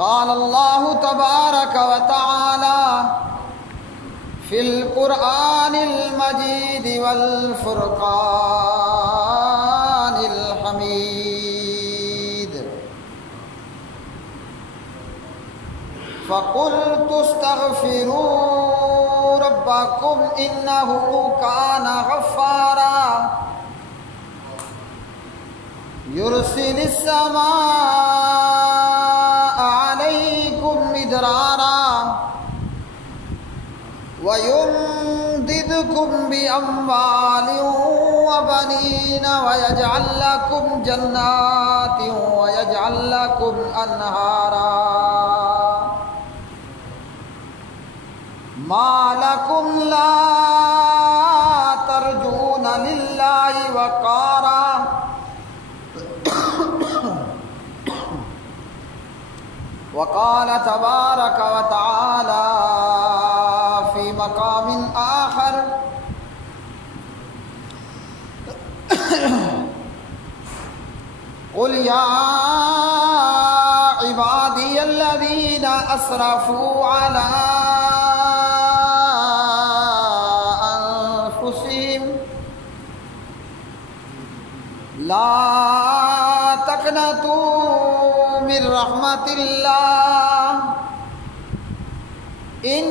قال اللہ تبارک و تعالی فی القرآن المجید والفرقان الحمید فقلت استغفروا ربکم انہ کان غفارا یرسل السماء علیکم مدرارا وَيُمْدِدْكُمْ بِأَمْوَالٍ وَبَنِينَ وَيَجْعَلْ لَكُمْ جَنَّاتٍ وَيَجْعَلْ لَكُمْ أَنْهَارًا مَا لَكُمْ لَا تَرْجُونَ لِلَّهِ وَقَارًا وقال تبارك وتعالى في مقام آخر قل يا عبادي الذين أسرفوا على أنفسهم لا تقنطوا من رحمت اللہ ان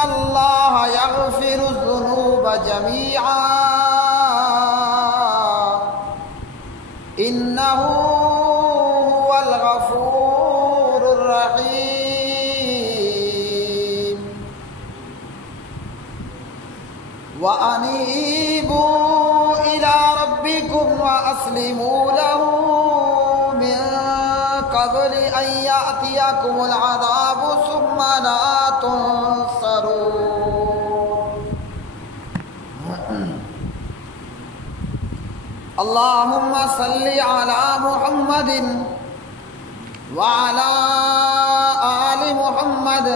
اللہ یغفر الذنوب جميعا انہ هو الغفور الرحیم وانیبوا الی ربکم واسلموا له قبل ان یأتیکم العذاب ثم لا تنصرون اللهم صل على محمد وعلى آل محمد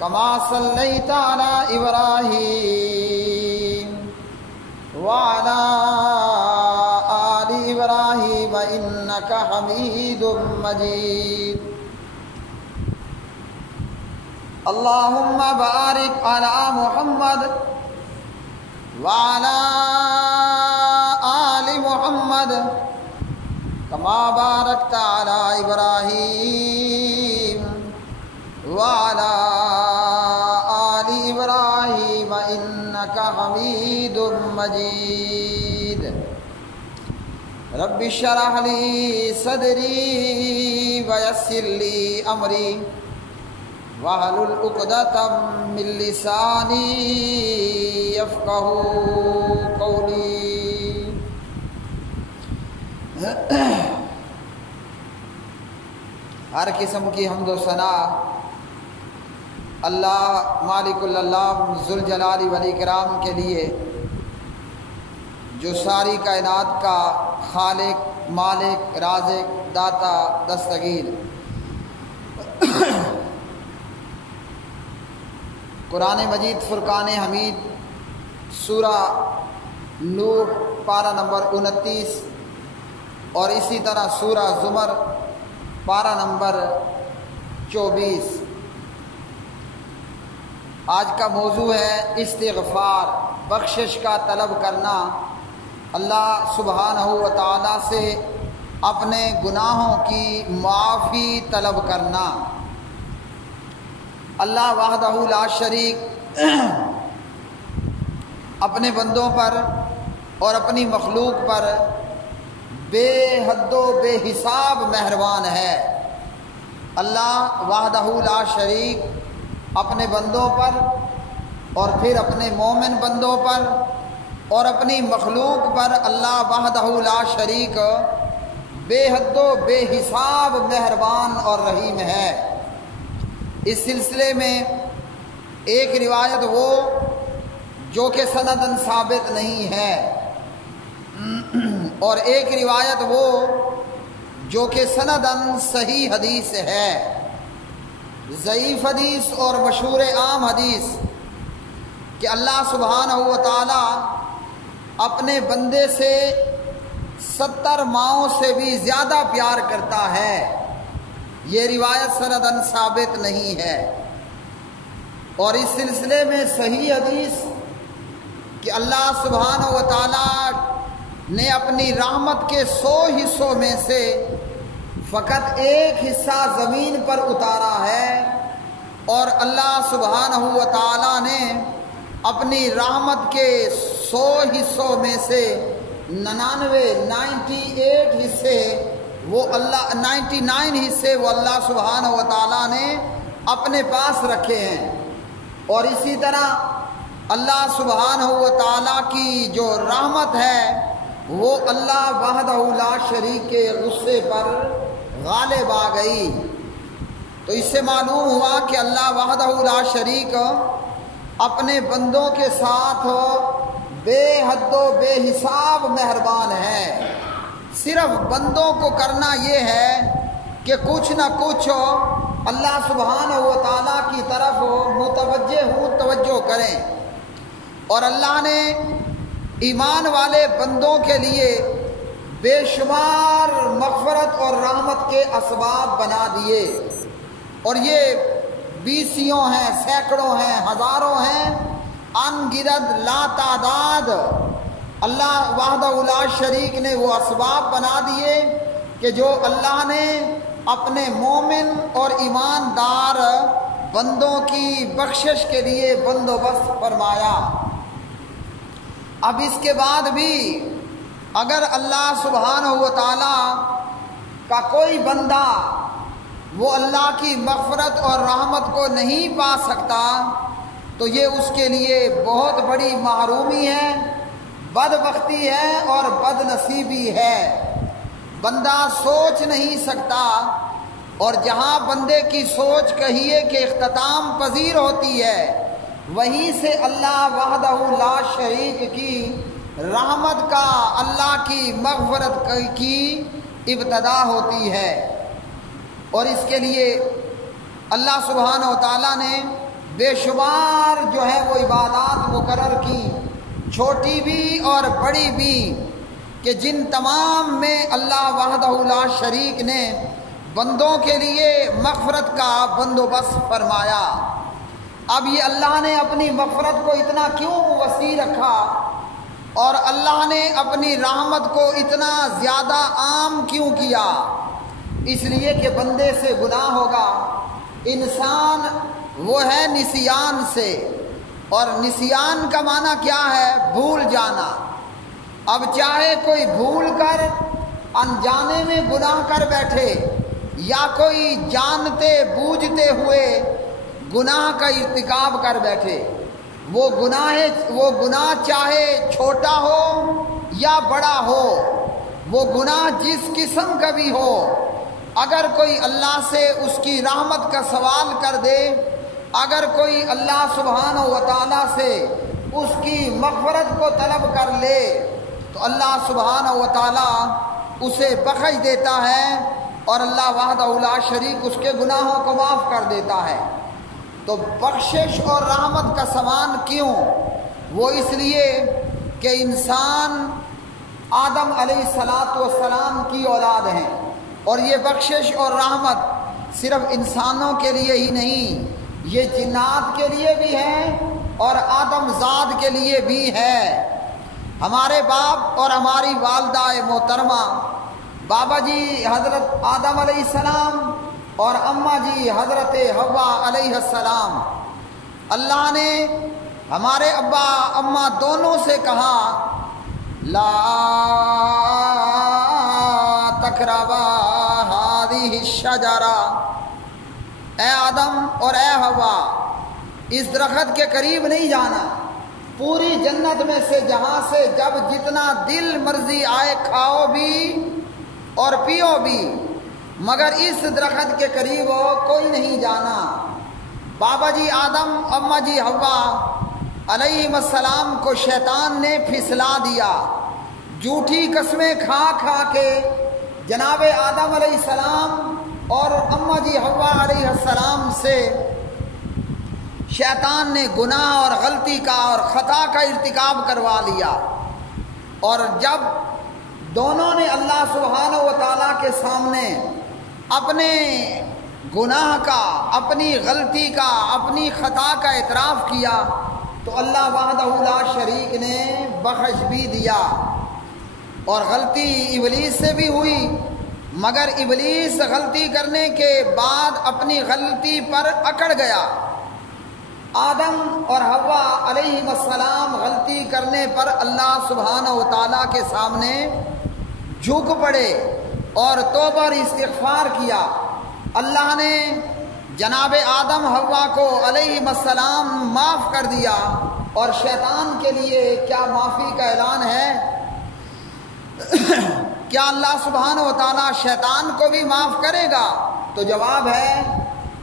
كما صليت على إبراهيم وعلى آل إبراهيم إنك حميد مجيد اللهم بارك على محمد وعلى آل محمد كما باركت على إبراهيم وعلى آل إبراهيم إنك حميد مجيد رب اشرح لي صدري ويسر لي أمري واحلل عقدة من لساني يفقهوا قولي ہر قسم کی حمد و ثنا اللہ مالک العلام ذوالجلال والاکرام کے لیے جو ساری کائنات کا خالق مالک رازق داتا دستگیر قرآن مجید فرقان حمید سورہ نوح پارہ نمبر 29 اور اسی طرح سورہ زمر پارہ نمبر 24. آج کا موضوع ہے استغفار، بخشش کا طلب کرنا، اللہ سبحانہ و تعالی سے اپنے گناہوں کی معافی طلب کرنا. اللہ وحدہ لا شریک اپنے بندوں پر اور اپنی مخلوق پر بے حد و بے حساب مہربان ہے. اللہ وحدہ لا شریک اپنے بندوں پر اور پھر اپنے مومن بندوں پر اور اپنی مخلوق پر اللہ وحدہ لا شریک بے حد و بے حساب مہربان اور رحیم ہے. اس سلسلے میں ایک روایت وہ جو کہ سندن ثابت نہیں ہے اور ایک روایت وہ جو کہ سندن صحیح حدیث ہے. ضعیف حدیث اور مشہور عام حدیث کہ اللہ سبحانہ و تعالی اپنے بندے سے 70 ماؤں سے بھی زیادہ پیار کرتا ہے. یہ روایت سندن ثابت نہیں ہے۔ اور اس سلسلے میں صحیح حدیث کہ اللہ سبحانہ و تعالی نے اپنی رحمت کے 100 حصوں میں سے فقط ایک حصہ زمین پر اتارا ہے، اور اللہ سبحانہ و تعالی نے اپنی رحمت کے 100 حصوں میں سے 98 حصے وہ اللہ 99 حصے وہ اللہ سبحانہ و تعالی نے اپنے پاس رکھے ہیں۔ اور اسی طرح اللہ سبحانہ و تعالی کی جو رحمت ہے وہ اللہ وحدہ لا شریک کے غصے پر غالب آ گئی۔ تو اس سے معلوم ہوا کہ اللہ وحدہ لا شریک اپنے بندوں کے ساتھ بے حد و بے حساب مہربان ہے۔ صرف بندوں کو کرنا یہ ہے کہ کچھ نہ کچھ اللہ سبحانہ و تعالیٰ کی طرف توجہ کریں، اور اللہ نے ایمان والے بندوں کے لیے بے شمار مغفرت اور رحمت کے اسباب بنا دیے، اور یہ 20 ہیں، سینکڑوں ہیں، ہزاروں ہیں، ان گنت لا تعداد اللہ وحدہ لا شریک نے وہ اسباب بنا دیے کہ جو اللہ نے اپنے مومن اور ایماندار بندوں کی بخشش کے لیے بندوبست فرمایا۔ اب اس کے بعد بھی اگر اللہ سبحانہ و تعالی کا کوئی بندہ وہ اللہ کی مغفرت اور رحمت کو نہیں پا سکتا تو یہ اس کے لیے بہت بڑی محرومی ہے، بدبختی ہے اور بد نصیبی ہے۔ بندہ سوچ نہیں سکتا، اور جہاں بندے کی سوچ کہیے کہ اختتام پذیر ہوتی ہے، وہیں سے اللہ وحدہ لا شریک کی رحمت کا، اللہ کی مغفرت کی ابتدا ہوتی ہے۔ اور اس کے لیے اللہ سبحانہ و تعالیٰ نے بے شمار جو ہے وہ عبادات مقرر کی، چھوٹی بھی اور بڑی بھی، کہ جن تمام میں اللہ وحدہ لا شریک نے بندوں کے لیے مغفرت کا بندوبست فرمایا۔ اب یہ اللہ نے اپنی مغفرت کو اتنا کیوں وسیع رکھا، اور اللہ نے اپنی رحمت کو اتنا زیادہ عام کیوں کیا؟ اس لیے کہ بندے سے گناہ ہوگا، انسان وہ ہے نسیان سے، اور نسیان کا معنی کیا ہے؟ بھول جانا۔ اب چاہے کوئی بھول کر انجانے میں گناہ کر بیٹھے، یا کوئی جانتے بوجھتے ہوئے گناہ کا ارتکاب کر بیٹھے، وہ گناہ چاہے چھوٹا ہو یا بڑا ہو، وہ گناہ جس قسم کا بھی ہو، اگر کوئی اللہ سے اس کی رحمت کا سوال کر دے، اگر کوئی اللہ سبحانہ و تعالیٰ سے اس کی مغفرت کو طلب کر لے تو اللہ سبحانہ و تعالیٰ اسے بخش دیتا ہے، اور اللہ وحدہ لا شریک اس کے گناہوں کو معاف کر دیتا ہے۔ تو بخشش اور رحمت کا سامان کیوں؟ وہ اس لیے کہ انسان آدم علیہ السلام کی اولاد ہیں، اور یہ بخشش اور رحمت صرف انسانوں کے لیے ہی نہیں، یہ جنات کے لیے بھی ہے اور آدم ذات کے لیے بھی ہے۔ ہمارے باپ اور ہماری والدہ محترمہ، بابا جی حضرت آدم علیہ السلام اور اماں جی حضرت حوا علیہ السلام، اللہ نے ہمارے ابا اماں دونوں سے کہا لا تقربا هذه الشجرہ، اے آدم اور اے حوا اس درخت کے قریب نہیں جانا، پوری جنت میں سے جہاں سے جب جتنا دل مرضی آئے کھاؤ بھی اور پیو بھی، مگر اس درخت کے قریب کوئی نہیں جانا۔ بابا جی آدم اماں جی حوا علیہ السلام کو شیطان نے پھسلا دیا، جھوٹی قسمیں کھا کھا کے جناب آدم علیہ السلام اور اماں جی حوا علیہ السلام سے شیطان نے گناہ اور غلطی کا اور خطا کا ارتکاب کروا لیا، اور جب دونوں نے اللہ سبحانہ و تعالیٰ کے سامنے اپنے گناہ کا، اپنی غلطی کا، اپنی خطا کا اعتراف کیا تو اللہ وحدہ لا شریک نے بخش بھی دیا۔ اور غلطی ابلیس سے بھی ہوئی، مگر ابلیس غلطی کرنے کے بعد اپنی غلطی پر اکڑ گیا۔ آدم اور حوا علیہ السلام غلطی کرنے پر اللہ سبحانہ و تعالیٰ کے سامنے جھک پڑے اور توبہ اور استغفار کیا۔ اللہ نے جناب آدم حوا کو علیہ السلام معاف کر دیا، اور شیطان کے لیے کیا معافی کا اعلان ہے؟ کیا اللہ سبحانہ و تعالیٰ شیطان کو بھی معاف کرے گا؟ تو جواب ہے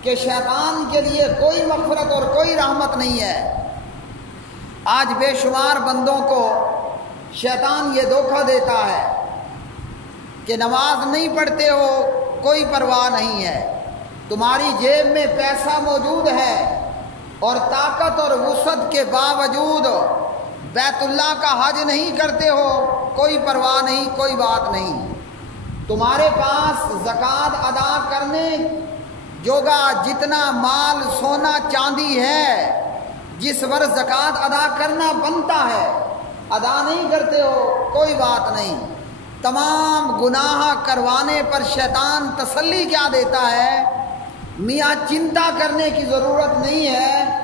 کہ شیطان کے لیے کوئی مغفرت اور کوئی رحمت نہیں ہے۔ آج بے شمار بندوں کو شیطان یہ دھوکہ دیتا ہے کہ نماز نہیں پڑھتے ہو، کوئی پرواہ نہیں ہے، تمہاری جیب میں پیسہ موجود ہے اور طاقت اور وسعت کے باوجود بیت اللہ کا حج نہیں کرتے ہو، کوئی پرواہ نہیں، کوئی بات نہیں، تمہارے پاس زکوٰۃ ادا کرنے جوگا جتنا مال سونا چاندی ہے، جس پر زکوٰۃ ادا کرنا بنتا ہے، ادا نہیں کرتے ہو، کوئی بات نہیں۔ تمام گناہ کروانے پر شیطان تسلی کیا دیتا ہے؟ میاں چنتا کرنے کی ضرورت نہیں ہے،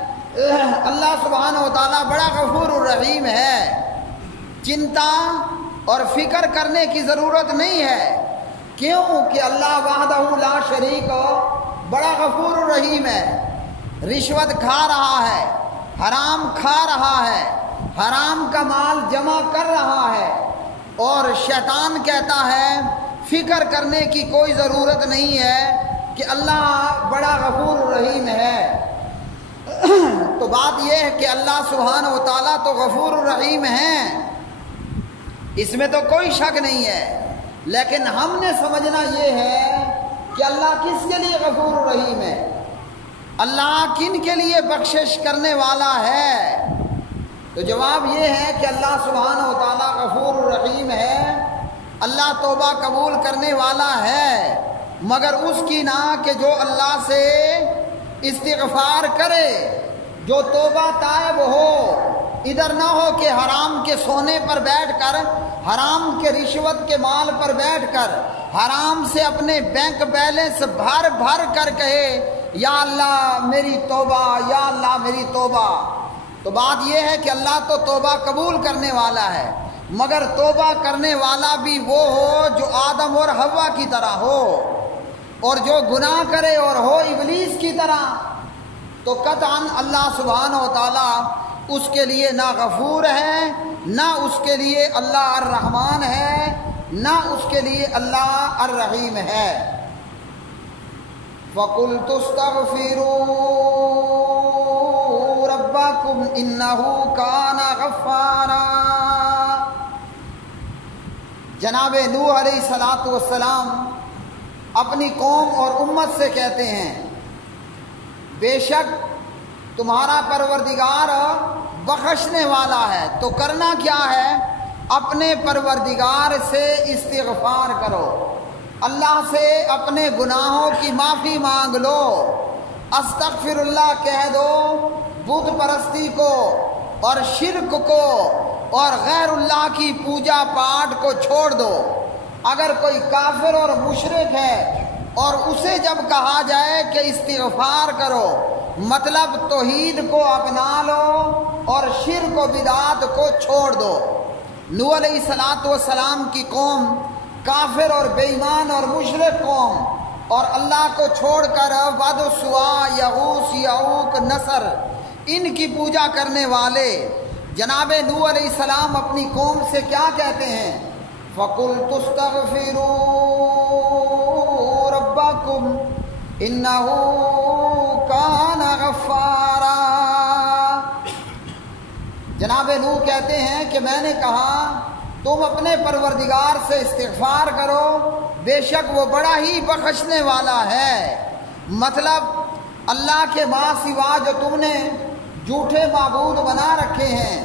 اللہ سبحانہ و تعالیٰ بڑا غفور الرحیم ہے، چنتا اور فکر کرنے کی ضرورت نہیں ہے۔ کیوں کہ اللہ وحدہ لا شریک بڑا غفور الرحیم ہے۔ رشوت کھا رہا ہے، حرام کھا رہا ہے، حرام کا مال جمع کر رہا ہے، اور شیطان کہتا ہے فکر کرنے کی کوئی ضرورت نہیں ہے کہ اللہ بڑا غفور الرحیم ہے۔ تو بات یہ ہے کہ اللہ سبحانہ و تعالیٰ تو غفور الرحیم ہیں، اس میں تو کوئی شک نہیں ہے، لیکن ہم نے سمجھنا یہ ہے کہ اللہ کس کے لیے غفور الرحیم ہے، اللہ کن کے لیے بخشش کرنے والا ہے؟ تو جواب یہ ہے کہ اللہ سبحانہ و تعالیٰ غفور الرحیم ہے، اللہ توبہ قبول کرنے والا ہے، مگر اس کی نہ کہ جو اللہ سے استغفار کرے، جو توبہ طائب ہو، ادھر نہ ہو کہ حرام کے سونے پر بیٹھ کر، حرام کے رشوت کے مال پر بیٹھ کر، حرام سے اپنے بینک بیلنس بھر بھر کر کہے یا اللہ میری توبہ، یا اللہ میری توبہ۔ تو بات یہ ہے کہ اللہ تو توبہ قبول کرنے والا ہے، مگر توبہ کرنے والا بھی وہ ہو جو آدم اور حوا کی طرح ہو، اور جو گناہ کرے اور ہو ابلیس کی طرح تو قطعاً اللہ سبحانہ و تعالیٰ اس کے لیے نہ غفور ہے، نہ اس کے لیے اللہ الرحمن ہے، نہ اس کے لیے اللہ الرحیم ہے۔ فَقُلْتُ اسْتَغْفِرُوا رَبَّكُمْ إِنَّهُ كَانَ غَفَّارًا۔ جناب نوح علیہ السلام اپنی قوم اور امت سے کہتے ہیں بے شک تمہارا پروردگار بخشنے والا ہے، تو کرنا کیا ہے؟ اپنے پروردگار سے استغفار کرو، اللہ سے اپنے گناہوں کی معافی مانگ لو، استغفر اللہ کہہ دو، بت پرستی کو اور شرک کو اور غیر اللہ کی پوجا پاٹ کو چھوڑ دو۔ اگر کوئی کافر اور مشرک ہے اور اسے جب کہا جائے کہ استغفار کرو، مطلب توحید کو اپنا لو اور شرک و بدعات کو چھوڑ دو۔ نوح علیہ السلام کی قوم کافر اور بے ایمان اور مشرک قوم، اور اللہ کو چھوڑ کر ود، سوا، یغوث، یعوق، نصر ان کی پوجا کرنے والے جناب نوح علیہ السلام اپنی قوم سے کیا کہتے ہیں؟ فَقُلْتُ اسْتَغْفِرُوا رَبَّكُمْ إِنَّهُ كَانَ غَفَّارًا۔ جناب نوح کہتے ہیں کہ میں نے کہا تم اپنے پروردگار سے استغفار کرو، بے شک وہ بڑا ہی بخشنے والا ہے۔ مطلب اللہ کے ماں سوا جو تم نے جھوٹے معبود بنا رکھے ہیں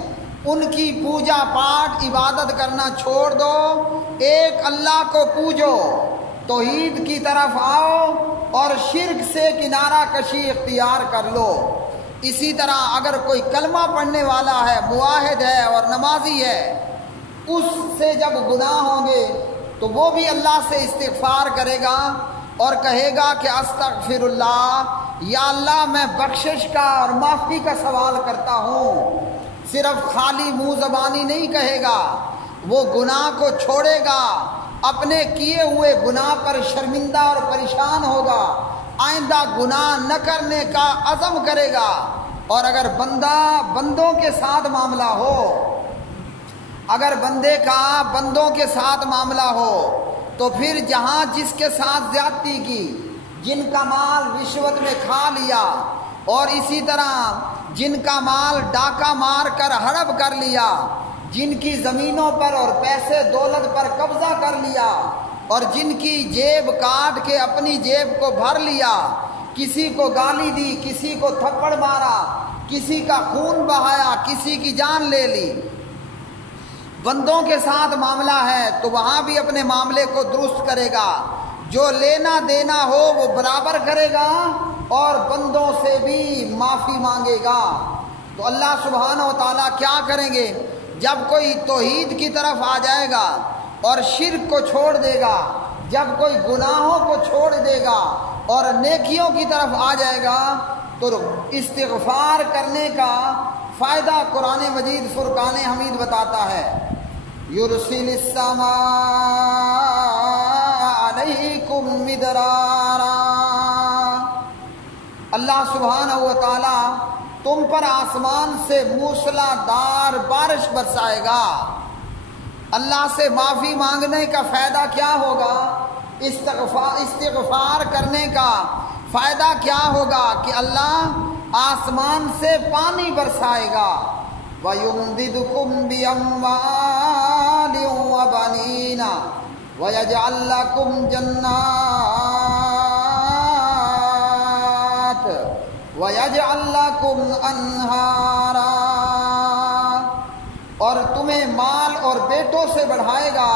ان کی پوجا پاٹ عبادت کرنا چھوڑ دو، ایک اللہ کو پوجو، توحید کی طرف آؤ اور شرک سے کنارہ کشی اختیار کر لو۔ اسی طرح اگر کوئی کلمہ پڑھنے والا ہے، موحد ہے اور نمازی ہے، اس سے جب گناہ ہوں گے تو وہ بھی اللہ سے استغفار کرے گا اور کہے گا کہ استغفر اللہ، یا اللہ میں بخشش کا اور معافی کا سوال کرتا ہوں۔ صرف خالی منہ زبانی نہیں کہے گا، وہ گناہ کو چھوڑے گا، اپنے کیے ہوئے گناہ پر شرمندہ اور پریشان ہوگا، آئندہ گناہ نہ کرنے کا عزم کرے گا۔ اور اگر بندوں کے ساتھ معاملہ ہو، اگر بندے کا بندوں کے ساتھ معاملہ ہو تو پھر جہاں جس کے ساتھ زیادتی کی، جن کا مال رشوت میں کھا لیا، اور اسی طرح جن کا مال ڈاکہ مار کر ہڑپ کر لیا، جن کی زمینوں پر اور پیسے دولت پر قبضہ کر لیا، اور جن کی جیب کاٹ کے اپنی جیب کو بھر لیا، کسی کو گالی دی، کسی کو تھپڑ مارا، کسی کا خون بہایا، کسی کی جان لے لی، بندوں کے ساتھ معاملہ ہے تو وہاں بھی اپنے معاملے کو درست کرے گا، جو لینا دینا ہو وہ برابر کرے گا اور بندوں سے بھی معافی مانگے گا۔ تو اللہ سبحانہ و تعالیٰ کیا کریں گے؟ جب کوئی توحید کی طرف آ جائے گا اور شرک کو چھوڑ دے گا، جب کوئی گناہوں کو چھوڑ دے گا اور نیکیوں کی طرف آ جائے گا، تو استغفار کرنے کا فائدہ قرآن مجید فرقان حمید بتاتا ہے۔ یرسل السماء علیکم مدرارا، اللہ سبحانہ و تعالی تم پر آسمان سے موسلا دار بارش برسائے گا۔ اللہ سے معافی مانگنے کا فائدہ کیا ہوگا؟ استغفار کرنے کا فائدہ کیا ہوگا کہ اللہ آسمان سے پانی برسائے گا۔ وَيُمْدِدْكُمْ بِأَمْوَالٍ وَبَنِينَ وَيَجْعَلْ لَكُمْ جَنَّاتٍ وَيَجْعَلْ لَكُمْ أَنْهَارًا، اور تمہیں مال اور بیٹوں سے بڑھائے گا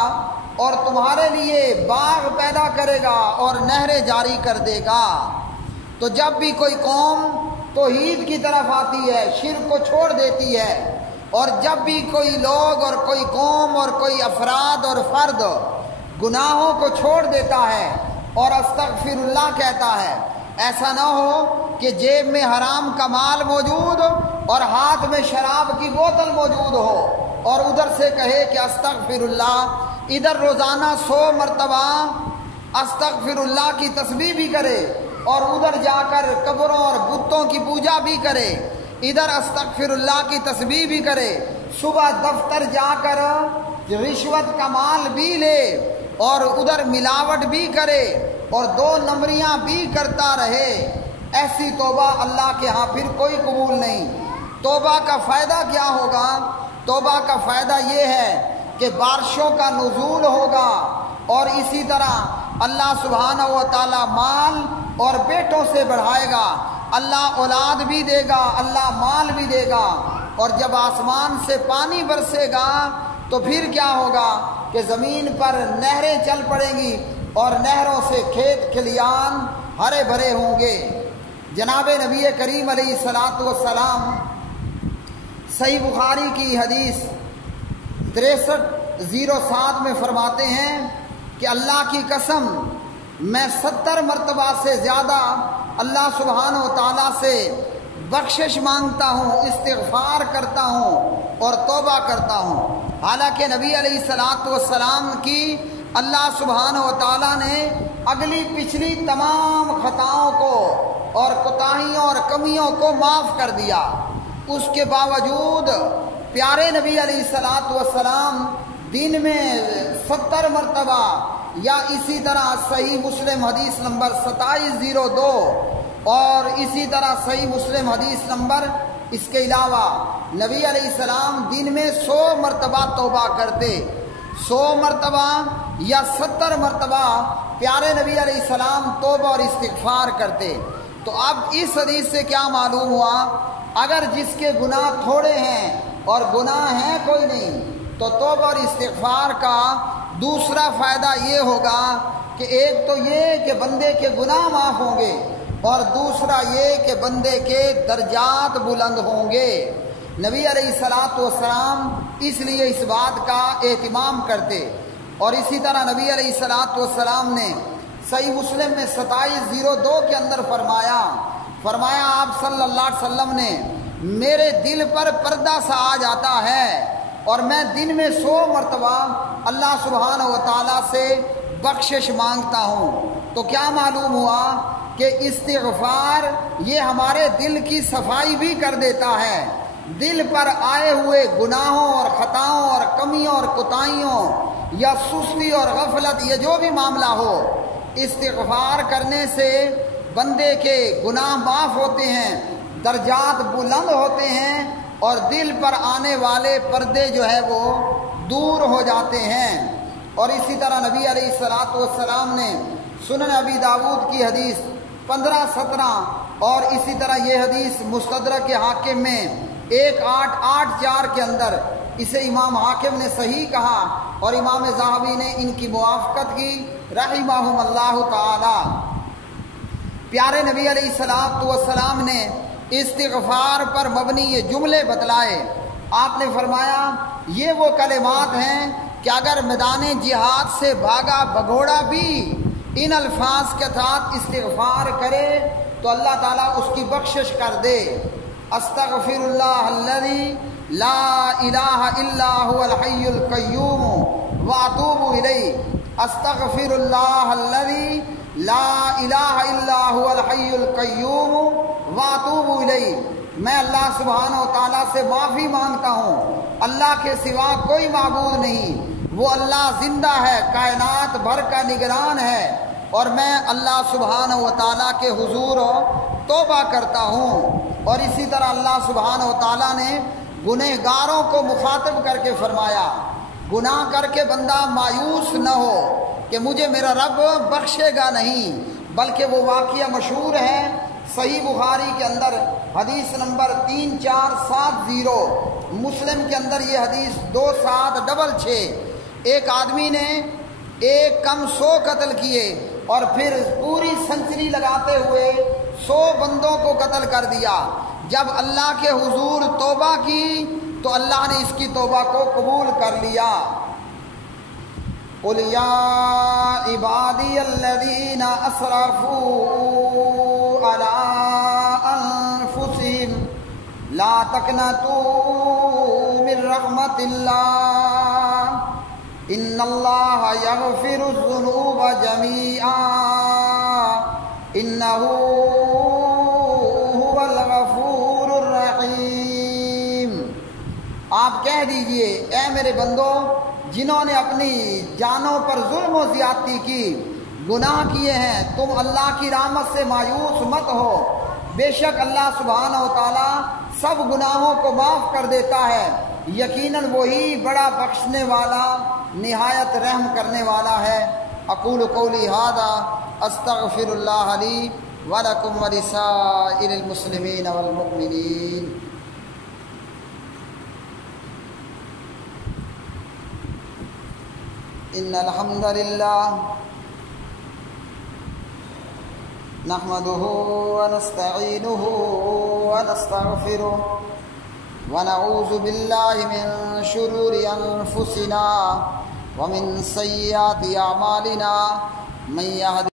اور تمہارے لیے باغ پیدا کرے گا اور نہریں جاری کر دے گا۔ تو جب بھی کوئی قوم توحید کی طرف آتی ہے، شرک کو چھوڑ دیتی ہے، اور جب بھی کوئی لوگ اور کوئی قوم اور کوئی افراد اور فرد گناہوں کو چھوڑ دیتا ہے اور استغفر اللہ کہتا ہے، ایسا نہ ہو کہ جیب میں حرام کا مال موجود اور ہاتھ میں شراب کی بوتل موجود ہو اور ادھر سے کہے کہ استغفر اللہ، ادھر روزانہ 100 مرتبہ استغفر اللہ کی تسبیح بھی کرے اور ادھر جا کر قبروں اور بتوں کی پوجا بھی کرے، ادھر استغفر اللہ کی تسبیح بھی کرے، صبح دفتر جا کر رشوت کا مال بھی لے اور ادھر ملاوٹ بھی کرے اور 2 نمبریاں بھی کرتا رہے، ایسی توبہ اللہ کے ہاں پھر کوئی قبول نہیں۔ توبہ کا فائدہ کیا ہوگا؟ توبہ کا فائدہ یہ ہے کہ بارشوں کا نزول ہوگا، اور اسی طرح اللہ سبحانہ و تعالی مال اور بیٹوں سے بڑھائے گا، اللہ اولاد بھی دے گا، اللہ مال بھی دے گا، اور جب آسمان سے پانی برسے گا تو پھر کیا ہوگا کہ زمین پر نہریں چل پڑیں گی اور نہروں سے کھیت کھلیان ہرے بھرے ہوں گے۔ جناب نبی کریم علیہ الصلاۃ والسلام صحیح بخاری کی حدیث 6307 میں فرماتے ہیں کہ اللہ کی قسم میں 70 مرتبہ سے زیادہ اللہ سبحانہ و تعالیٰ سے بخشش مانگتا ہوں، استغفار کرتا ہوں اور توبہ کرتا ہوں۔ حالانکہ نبی علیہ الصلاۃ والسلام کی اللہ سبحانہ و تعالیٰ نے اگلی پچھلی تمام خطاؤں کو اور کوتاہیوں اور کمیوں کو معاف کر دیا، اس کے باوجود پیارے نبی علیہ الصلاۃ والسلام دن میں 70 مرتبہ، یا اسی طرح صحیح مسلم حدیث نمبر 2702 اور اسی طرح صحیح مسلم حدیث نمبر، اس کے علاوہ نبی علیہ السلام دن میں 100 مرتبہ توبہ کرتے، 100 مرتبہ یا 70 مرتبہ پیارے نبی علیہ السلام توبہ اور استغفار کرتے۔ تو اب اس حدیث سے کیا معلوم ہوا؟ اگر جس کے گناہ تھوڑے ہیں اور گناہ ہیں کوئی نہیں، تو توبہ اور استغفار کا دوسرا فائدہ یہ ہوگا کہ ایک تو یہ کہ بندے کے گناہ معاف ہوں گے، اور دوسرا یہ کہ بندے کے درجات بلند ہوں گے۔ نبی علیہ الصلوۃ والسلام اس لیے اس بات کا اہتمام کرتے، اور اسی طرح نبی علیہ الصلوۃ والسلام نے صحیح مسلم میں 2702 کے اندر فرمایا آپ صلی اللہ علیہ وسلم نے، میرے دل پر پردہ سا آ جاتا ہے اور میں دن میں 100 مرتبہ اللہ سبحانہ و تعالیٰ سے بخشش مانگتا ہوں۔ تو کیا معلوم ہوا کہ استغفار یہ ہمارے دل کی صفائی بھی کر دیتا ہے۔ دل پر آئے ہوئے گناہوں اور خطاؤں اور کمیوں اور کوتاہیوں یا سستی اور غفلت، یہ جو بھی معاملہ ہو، استغفار کرنے سے بندے کے گناہ معاف ہوتے ہیں، درجات بلند ہوتے ہیں، اور دل پر آنے والے پردے جو ہے وہ دور ہو جاتے ہیں۔ اور اسی طرح نبی علیہ الصلوۃ والسلام نے سنن ابی داود کی حدیث 1517 اور اسی طرح یہ حدیث مستدرک حاکم میں 1884 کے اندر اسے امام حاکم نے صحیح کہا اور امام ذہبی نے ان کی موافقت کی رحمہم اللہ تعالی۔ پیارے نبی علیہ الصلوۃ والسلام نے استغفار پر مبنی یہ جملے بتلائے۔ آپ نے فرمایا یہ وہ کلمات ہیں کہ اگر میدان جہاد سے بھاگا بگوڑا بھی ان الفاظ کے ساتھ استغفار کرے تو اللہ تعالیٰ اس کی بخشش کر دے۔ استغفر اللہ الذی لا الہ الا هو الحی القیوم واتوب الیہ۔ استغفر اللہ الذی لا الہ الا هو الحی القیوم واتوب الیہ۔ میں اللہ سبحانہ و تعالیٰ سے معافی مانگتا ہوں، اللہ کے سوا کوئی معبود نہیں، وہ اللہ زندہ ہے، کائنات بھر کا نگران ہے، اور میں اللہ سبحانہ و تعالیٰ کے حضور توبہ کرتا ہوں۔ اور اسی طرح اللہ سبحانہ و تعالیٰ نے گنہگاروں کو مخاطب کر کے فرمایا، گناہ کر کے بندہ مایوس نہ ہو کہ مجھے میرا رب بخشے گا نہیں، بلکہ وہ واقعہ مشہور ہے صحیح بخاری کے اندر حدیث نمبر 3470، مسلم کے اندر یہ حدیث 2766۔ ایک آدمی نے ایک کم 100 قتل کیے اور پھر پوری سنچری لگاتے ہوئے 100 بندوں کو قتل کر دیا۔ جب اللہ کے حضور توبہ کی تو اللہ نے اس کی توبہ کو قبول کر لیا۔ قُلْ يَا عِبَادِيَ الَّذِينَ أَسْرَفُوا عَلَىٰ أَنفُسِهِمْ لَا تَقْنَطُوا مِن رَّحْمَةِ اللَّهِ إِنَّ اللَّهَ يَغْفِرُ الذُّنُوبَ جَمِيعًا إِنَّهُ هُوَ الْغَفُورُ الرَّحِيمُ۔ آپ کہہ دیجئے اے میرے بندو، جنہوں نے اپنی جانوں پر ظلم و زیادتی کی، گناہ کیے ہیں، تم اللہ کی رحمت سے مایوس مت ہو، بے شک اللہ سبحانہ و تعالیٰ سب گناہوں کو معاف کر دیتا ہے، یقیناً وہی بڑا بخشنے والا نہایت رحم کرنے والا ہے۔ اقول قولی ھذا استغفر اللہ لی ولکم ولسائر المسلمین والمؤمنین۔ ان الحمد للہ نحمده ونستعینه ونستغفره ونعوذ باللہ من شرور انفسنا ومن سیئات اعمالنا من یهد